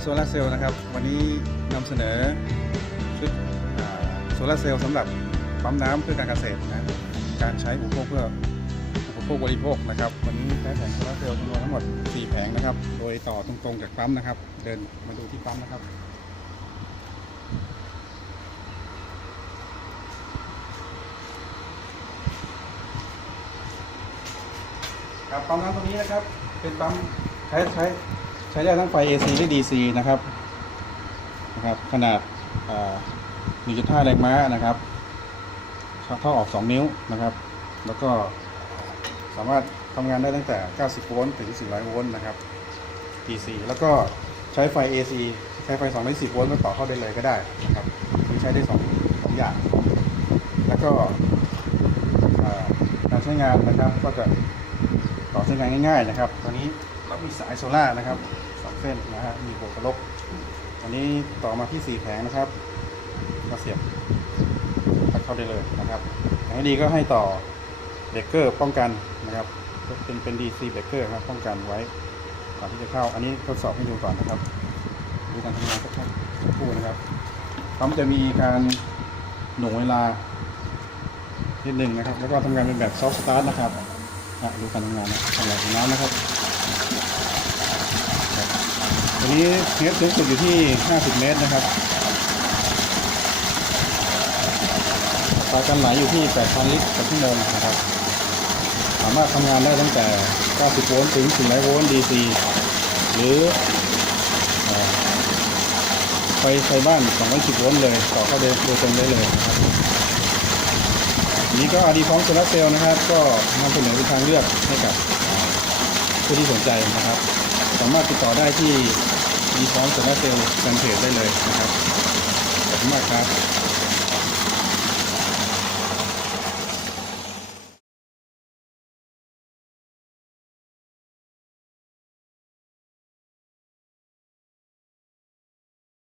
โซลาร์เซลล์นะครับ วันนี้นำเสนอชุดโซลาร์เซลล์สำหรับปั๊มน้ำเพื่อการเกษตรนะการใช้อุปโภคเพื่ออุปโภคบริโภคนะครับ วันนี้ใช้แผงโซลาร์เซลล์จำนวนทั้งหมด 4 แผงนะครับ โดยต่อตรงๆจากปั๊มนะครับ เดินมาดูที่ปั๊มนะครับครับปั๊มน้ำตรงนี้นะครับ เป็นปั๊มใช้ใช้ ใช้ได้ทั้งไฟ AC และ DC นะครับนะครับ ขนาดอ่า1.5 แรงม้านะครับท่อออก 2 นิ้วนะครับ แล้วก็สามารถทำงานได้ตั้งแต่ 90 โวลต์ถึง 400 โวลต์นะครับ DC แล้วก็ใช้ไฟ AC ใช้ไฟ 210 โวลต์ก็ต่อเข้าได้เลยก็ได้นะครับคือใช้ได้สองสองอย่าง แล้วก็การใช้งานนะครับก็จะต่อใช้งานง่าย ๆ นะครับตอนนี้ รามีสายโซล่านะครับสองเส้นนะฮะมีหัวกระลกอันนี้ต่อมาที่สี่แผงนะครับมาเสียบพักเข้าได้เลยนะครับอย่างดีก็ให้ต่อเบรกเกอร์ป้องกันนะครับเป็นเป็น DC เบรกเกอร์ครับป้องกันไว้ก่อนที่จะเข้า อันนี้ทดสอบให้ดูก่อนนะครับดูการทำงานสักครู่นะครับปั๊มจะมีการหน่วงเวลานิดหนึ่งนะครับ แล้วก็ทำงานเป็นแบบซอฟต์สตาร์ทนะครับดูการทำงานนะทำงานของน้ำนะครับ ตัวนี้เมตรสูงสุดอยู่ที่ 50 เมตรนะครับอัตราการไหลอยู่ที่ 8,000 ลิตรต่อชั่วโมงนะครับ สามารถทำงานได้ตั้งแต่ 90 โวลต์ถึง 400 โวลต์ DC หรือไฟไฟบ้าน 210 โวลต์เลย ต่อเข้าโดยโดยตรงได้เลยนะครับนี้ก็อดีฟองโซลาร์เซลล์นะครับ ก็นำเสนอเป็นทางเลือกให้กับผู้ที่สนใจนะครับ สามารถติดต่อได้ที่ดีฟอมโซลาร์เซลล์แฟนเพจได้เลยนะครับขอบคุณมากครับ